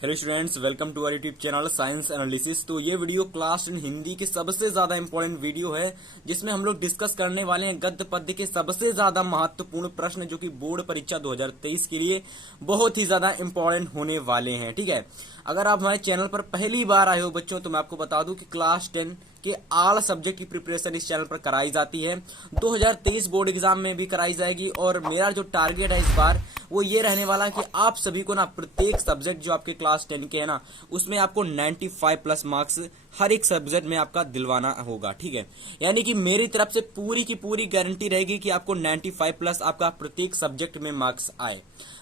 Hello students, welcome to our YouTube channel science analysis. तो ये video class 10 Hindi की सबसे ज्यादा इंपॉर्टेंट वीडियो है, जिसमें हम लोग डिस्कस करने वाले हैं गद्य पद्य के सबसे ज्यादा महत्वपूर्ण प्रश्न, जो कि बोर्ड परीक्षा 2023 के लिए बहुत ही ज्यादा इंपॉर्टेंट होने वाले हैं। ठीक है, अगर आप हमारे चैनल पर पहली बार आए हो बच्चों, तो मैं आपको बता दूं कि क्लास 10 के ऑल सब्जेक्ट की प्रिपरेशन इस चैनल पर कराई जाती है। 2023 बोर्ड एग्जाम में भी कराई जाएगी, और मेरा जो टारगेट है इस बार वो ये रहने वाला कि आप सभी को ना प्रत्येक सब्जेक्ट जो आपके क्लास 10 के है ना, उसमें आपको 95 प्लस मार्क्स हर एक सब्जेक्ट में आपका दिलवाना होगा। ठीक है, यानी कि मेरी तरफ से पूरी की पूरी गारंटी रहेगी कि आपको 95 प्लस आपका प्रत्येक सब्जेक्ट में मार्क्स आए।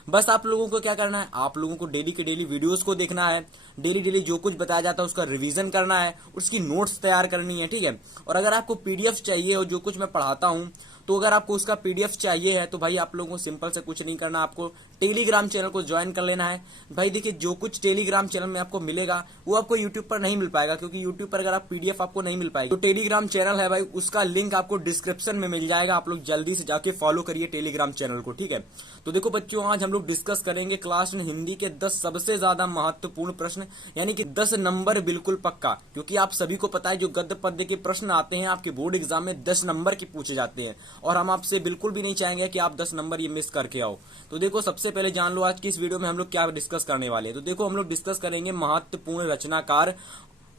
बस आप लोगों को क्या करना है, आप लोगों को डेली के डेली वीडियोस को देखना है, डेली डेली जो कुछ बताया जाता है उसका रिवीजन करना है, उसकी नोट्स तैयार करनी है। ठीक है, और अगर आपको पीडीएफ चाहिए हो जो कुछ मैं पढ़ाता हूं, तो अगर आपको उसका पीडीएफ चाहिए है तो भाई आप लोगों को सिंपल से कुछ नहीं करना, आपको टेलीग्राम चैनल को ज्वाइन कर लेना है। भाई देखिए, जो कुछ टेलीग्राम चैनल में आपको मिलेगा वो आपको यूट्यूब पर नहीं मिल पाएगा, क्योंकि यूट्यूब पर अगर आप पीडीएफ आपको नहीं मिल पाएगी। तो टेलीग्राम चैनल है भाई, उसका लिंक आपको डिस्क्रिप्शन में मिल जाएगा। आप लोग जल्दी से जाके फॉलो करिए टेलीग्राम चैनल को। ठीक है, तो देखो बच्चों, आज हम लोग डिस्कस करेंगे क्लास 10 हिंदी के 10 सबसे ज्यादा महत्वपूर्ण प्रश्न, यानी कि 10 नंबर बिल्कुल पक्का, क्योंकि आप सभी को पता है जो गद्य पद्य के प्रश्न आते हैं आपके बोर्ड एग्जाम में 10 नंबर के पूछे जाते हैं, और हम आपसे बिल्कुल भी नहीं चाहेंगे कि आप 10 नंबर ये मिस करके आओ। तो देखो, सबसे पहले जान लो आज की इस वीडियो में हम लोग क्या डिस्कस करने वाले हैं। तो देखो, हम लोग डिस्कस करेंगे महत्वपूर्ण रचनाकार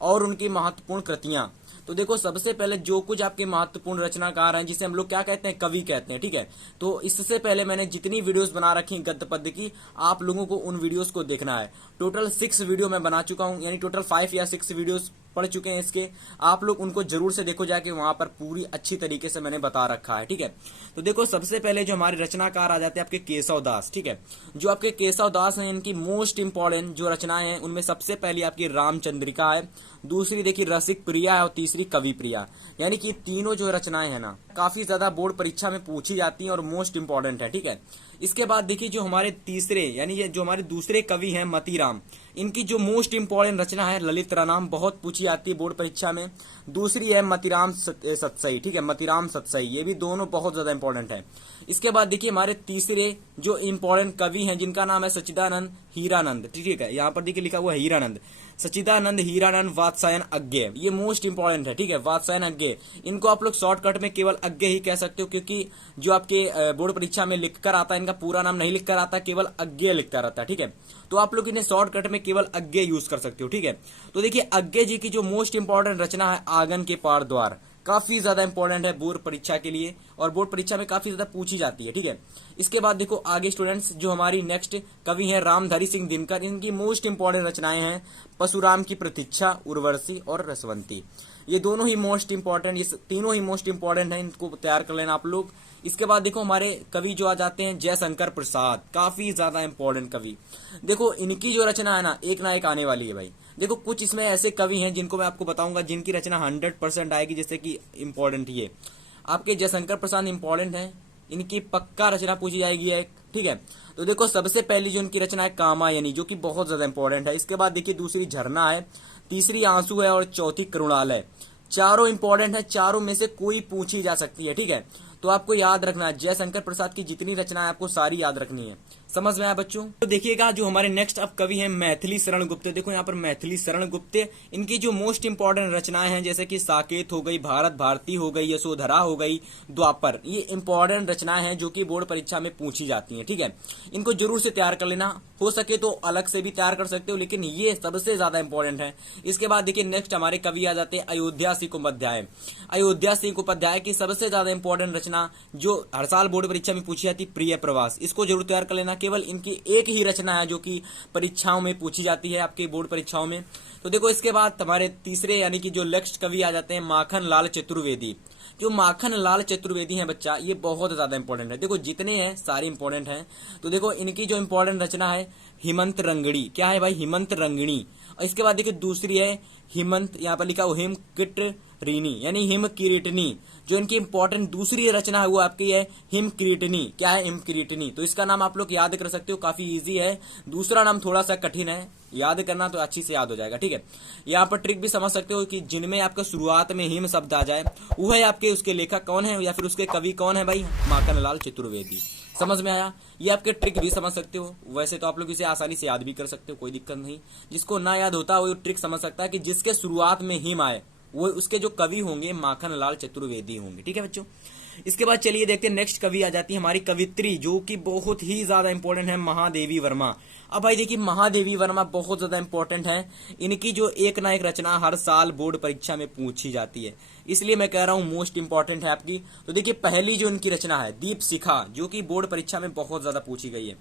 और उनकी महत्वपूर्ण कृतियां। तो देखो, सबसे पहले जो कुछ आपके महत्वपूर्ण रचनाकार हैं, जिसे हम लोग क्या कहते हैं, कवि कहते हैं। ठीक है, तो इससे पहले मैंने जितनी वीडियोस बना रखी हैं गद्य पद्य की, आप लोगों को उन वीडियोस को देखना है। टोटल 6 वीडियो मैं बना चुका हूं, यानी टोटल 5 या 6 वीडियोस पढ़ चुके हैं इसके। आप लोग उनको जरूर से देखो जाके, वहां पर पूरी अच्छी तरीके से मैंने बता रखा है। ठीक है, तो देखो, सबसे पहले जो हमारे रचनाकार आ जाते हैं आपके केशव दास। ठीक है, जो आपके केशव दास हैं, इनकी मोस्ट इंपॉर्टेंट जो रचनाएं हैं उनमें सबसे पहली आपकी रामचंद्रिका है, दूसरी देखिए रसिक प्रिया है, और तीसरी कवि प्रिया। यानी कि तीनों जो रचनाएं हैं ना, काफी ज्यादा बोर्ड परीक्षा में पूछी जाती हैं और मोस्ट इंपॉर्टेंट है। ठीक है, इसके बाद देखिए जो हमारे तीसरे यानी ये जो हमारे दूसरे कवि हैं मतीराम, इनकी जो मोस्ट इंपॉर्टेंट रचना है ललित रामायण, बहुत पूछी जाती है बोर्ड परीक्षा में। दूसरी है मतीराम सतसई। ठीक है, मतीराम सतसई, ये भी दोनों बहुत ज्यादा इंपॉर्टेंट है। इसके बाद देखिए हमारे तीसरे जो इंपॉर्टेंट कवि हैं, जिनका नाम है सच्चिदानंद हीरानंद। ठीक है, यहाँ पर देखिए लिखा हुआ है हीरानंद, सच्चिदानंद हीरानंद वात्सायन अज्ञेय, ये मोस्ट इंपॉर्टेंट है। ठीक है, वात्सायन अज्ञेय, इनको आप लोग शॉर्टकट में केवल अज्ञेय ही कह सकते हो, क्योंकि जो आपके बोर्ड परीक्षा में लिखकर आता है, इनका पूरा नाम नहीं लिखकर आता, केवल अज्ञेय लिखता रहता है। ठीक है, तो आप लोग इन्हें शॉर्टकट में केवल अज्ञेय यूज कर सकते हो। ठीक है, तो देखिए अज्ञेय जी की जो मोस्ट इंपॉर्टेंट रचना है आंगन के पार द्वार, काफी ज्यादा इंपॉर्टेंट है बोर्ड परीक्षा के लिए, और बोर्ड परीक्षा में काफी ज्यादा पूछी जाती है। ठीक है, इसके बाद देखो आगे स्टूडेंट्स, जो हमारी नेक्स्ट कवि हैं रामधारी सिंह दिनकर, इनकी मोस्ट इंपॉर्टेंट रचनाएं हैं परशुराम की प्रतीक्षा, उर्वशी और रसवंती। ये दोनों ही मोस्ट इंपॉर्टेंट, ये तीनों ही मोस्ट इंपॉर्टेंट है, इनको तैयार कर लेना आप लोग। इसके बाद देखो हमारे कवि जो आ जाते हैं जयशंकर प्रसाद, काफी ज्यादा इंपॉर्टेंट कवि। देखो इनकी जो रचना है ना एक आने वाली है भाई। देखो कुछ इसमें ऐसे कवि हैं जिनको मैं आपको बताऊंगा, जिनकी रचना 100% आएगी, जैसे कि इंपॉर्टेंट ये आपके जयशंकर प्रसाद इंपॉर्टेंट है, इनकी पक्का रचना पूछी जाएगी एक। ठीक है, तो देखो सबसे पहली जो इनकी रचना है कामायनी, जो कि बहुत ज्यादा इंपॉर्टेंट है। इसके बाद देखिए दूसरी झरना है, तीसरी आंसू है, और चौथी करुणालय। चारों इंपॉर्टेंट है, चारों में से कोई पूछी जा सकती है। ठीक है, तो आपको याद रखना है जयशंकर प्रसाद की जितनी रचना है आपको सारी याद रखनी है। समझ में आया बच्चों? तो देखिएगा जो हमारे नेक्स्ट अब कवि हैं मैथिली शरण गुप्त। देखो यहाँ पर मैथिली शरण गुप्त, इनकी जो मोस्ट इंपॉर्टेंट रचनाएं हैं, जैसे कि साकेत हो गई, भारत भारती हो गई, यशोधरा हो गई, द्वापर, ये इंपॉर्टेंट रचनाएं हैं जो कि बोर्ड परीक्षा में पूछी जाती हैं। ठीक है, इनको जरूर से तैयार कर लेना, हो सके तो अलग से भी तैयार कर सकते हो, लेकिन ये सबसे ज्यादा इंपॉर्टेंट है। इसके बाद देखिए नेक्स्ट हमारे कवि आ जाते हैं अयोध्या सिंह उपाध्याय। अयोध्या सिंह उपाध्याय की सबसे ज्यादा इंपॉर्टेंट रचना जो हर साल बोर्ड परीक्षा में पूछी जाती, प्रिय प्रवास, इसको जरूर तैयार कर लेना। केवल इनकी एक ही रचना है जो कि परीक्षाओं में पूछी जाती है, आपके बोर्ड परीक्षाओं में। तो देखो इसके बाद हमारे तीसरे यानी कि जो नेक्स्ट कवि आ जाते हैं माखन लाल चतुर्वेदी। जो माखन लाल चतुर्वेदी हैं बच्चा, ये बहुत ज्यादा इंपॉर्टेंट है। देखो जितने हैं सारे इंपॉर्टेंट हैं। तो देखो इनकी जो इंपॉर्टेंट रचना है हिमंत रंगणी, क्या है भाई, हिमंत रंगणी। और इसके बाद देखिए दूसरी है हिमंत, यहाँ पर लिखा हुआ हिम किटरीनी, यानी हिम किरीटनी। जो इनकी इंपॉर्टेंट दूसरी रचना है वो आपकी है हिम किरीटनी। क्या है, हिम किरीटनी। तो इसका नाम आप लोग याद कर सकते हो, काफी इजी है। दूसरा नाम थोड़ा सा कठिन है, याद करना तो अच्छी से याद हो जाएगा, ठीक है। यहाँ पर ट्रिक भी समझ सकते हो कि जिनमें आपका शुरुआत में हिम शब्द आ जाए वो है आपके उसके लेखक कौन है या फिर उसके कवि कौन है भाई, माखनलाल चतुर्वेदी। समझ में आया? ये आपके ट्रिक भी समझ सकते हो। वैसे तो आप लोग इसे आसानी से याद भी कर सकते हो, कोई दिक्कत नहीं। जिसको ना याद होता वो ट्रिक समझ सकता है कि जिसके शुरुआत में हिम आए वो उसके जो कवि होंगे माखनलाल चतुर्वेदी होंगे, ठीक है बच्चों। इसके बाद चलिए देखते हैं नेक्स्ट कवि आ जाती है हमारी कवित्री, जो कि बहुत ही ज्यादा इंपॉर्टेंट है, महादेवी वर्मा। अब भाई देखिए महादेवी वर्मा बहुत ज्यादा इंपॉर्टेंट है। इनकी जो एक ना एक रचना हर साल बोर्ड परीक्षा में पूछी जाती है, इसलिए मैं कह रहा हूं मोस्ट इंपॉर्टेंट है आपकी। तो देखिए पहली जो इनकी रचना है दीप शिखा, जो कि बोर्ड परीक्षा में बहुत ज्यादा पूछी गई है,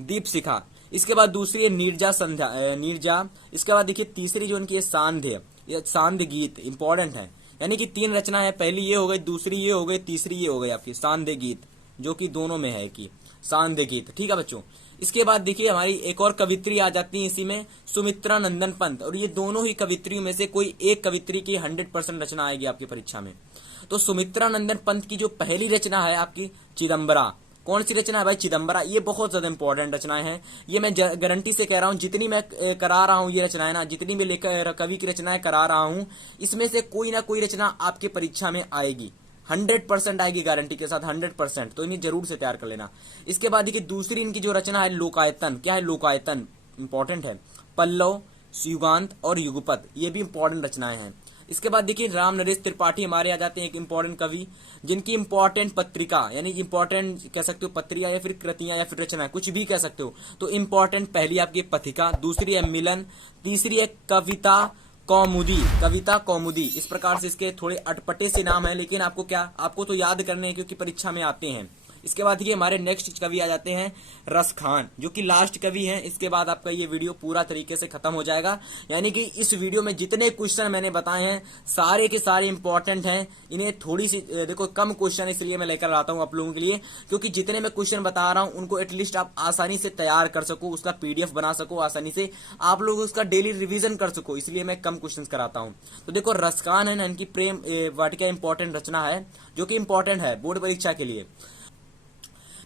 दीप शिखा। इसके बाद दूसरी है नीरजा संध्या, नीरजा। इसके बाद देखिए तीसरी जो इनकी है सांध्य, ये सांध्य गीत इंपॉर्टेंट है। यानी कि 3 रचना है, पहली ये हो गई, दूसरी ये हो गई, तीसरी ये हो गई आपकी सांध्य गीत, जो कि दोनों में है कि सांध्य गीत, ठीक है बच्चों। इसके बाद देखिए हमारी एक और कवित्री आ जाती है इसी में, सुमित्रा नंदन पंत। और ये दोनों ही कवित्रियों में से कोई एक कवित्री की 100% रचना आएगी आपकी परीक्षा में। तो सुमित्रा नंदन पंत की जो पहली रचना है आपकी चिदम्बरा, कौन सी रचना है भाई, चिदम्बरा। ये बहुत ज्यादा इंपॉर्टेंट रचनाएं हैं, ये मैं गारंटी से कह रहा हूं। जितनी मैं करा रहा हूं ये रचनाएं ना, जितनी मैं लेकर कवि की रचनाएं करा रहा हूं, इसमें से कोई ना कोई रचना आपके परीक्षा में आएगी, 100% आएगी गारंटी के साथ, 100%। तो इन्हें जरूर से तैयार कर लेना। इसके बाद देखिए दूसरी इनकी जो रचना है लोकायतन, क्या है लोकायतन, इंपॉर्टेंट है। पल्लव, युगांत और युगपत, ये भी इंपॉर्टेंट रचनाएं हैं। इसके बाद देखिए राम नरेश त्रिपाठी हमारे आ जाते हैं, एक इंपॉर्टेंट कवि, जिनकी इंपॉर्टेंट पत्रिका, यानी इंपॉर्टेंट कह सकते हो पत्रिया या फिर कृतियां या फिर रचना, कुछ भी कह सकते हो। तो इंपॉर्टेंट पहली आपकी पथिका, दूसरी है मिलन, तीसरी है कविता कौमुदी, कविता कौमुदी। इस प्रकार से इसके थोड़े अटपटे से नाम है, लेकिन आपको क्या, आपको तो याद करने हैं क्योंकि परीक्षा में आते हैं। इसके बाद ये हमारे नेक्स्ट कवि आ जाते हैं रस खान, जो कि लास्ट कवि हैं। इसके बाद आपका ये वीडियो पूरा तरीके से खत्म हो जाएगा। यानी कि इस वीडियो में जितने क्वेश्चन मैंने बताए हैं सारे के सारे इंपॉर्टेंट हैं। इन्हें थोड़ी सी देखो कम क्वेश्चन इसलिए मैं लेकर आता हूं आप लोगों के लिए, क्योंकि जितने मैं क्वेश्चन बता रहा हूं उनको एटलीस्ट आप आसानी से तैयार कर सको, उसका PDF बना सको, आसानी से आप लोग उसका डेली रिविजन कर सको, इसलिए मैं कम क्वेश्चन कराता हूं। तो देखो रस खान है ना, इनकी प्रेम वाटिका इंपॉर्टेंट रचना है, जो कि इंपॉर्टेंट है बोर्ड परीक्षा के लिए।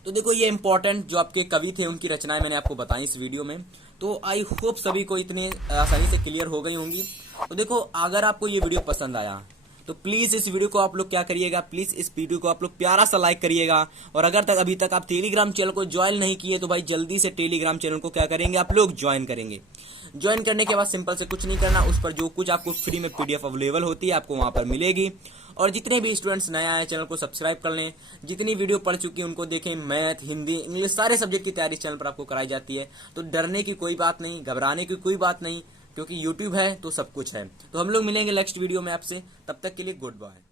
तो देखो ये इंपॉर्टेंट जो आपके कवि थे उनकी रचनाएं मैंने आपको बताई इस वीडियो में। तो आई होप सभी को इतने आसानी से क्लियर हो गई होंगी। तो देखो अगर आपको ये वीडियो पसंद आया तो प्लीज इस वीडियो को आप लोग क्या करिएगा, प्लीज इस वीडियो को आप लोग प्यारा सा लाइक करिएगा। और अगर तक अभी तक आप टेलीग्राम चैनल को ज्वाइन नहीं किए तो भाई जल्दी से टेलीग्राम चैनल को क्या करेंगे आप लोग, ज्वाइन करेंगे। ज्वाइन करने के बाद सिंपल से कुछ नहीं करना, उस पर जो कुछ आपको फ्री में PDF अवेलेबल होती है आपको वहां पर मिलेगी। और जितने भी स्टूडेंट्स नए आए चैनल को सब्सक्राइब कर लें, जितनी वीडियो पढ़ चुकी है उनको देखें। मैथ, हिंदी, इंग्लिश सारे सब्जेक्ट की तैयारी चैनल पर आपको कराई जाती है। तो डरने की कोई बात नहीं, घबराने की कोई बात नहीं, क्योंकि YouTube है तो सब कुछ है। तो हम लोग मिलेंगे नेक्स्ट वीडियो में आपसे, तब तक के लिए गुड बाय।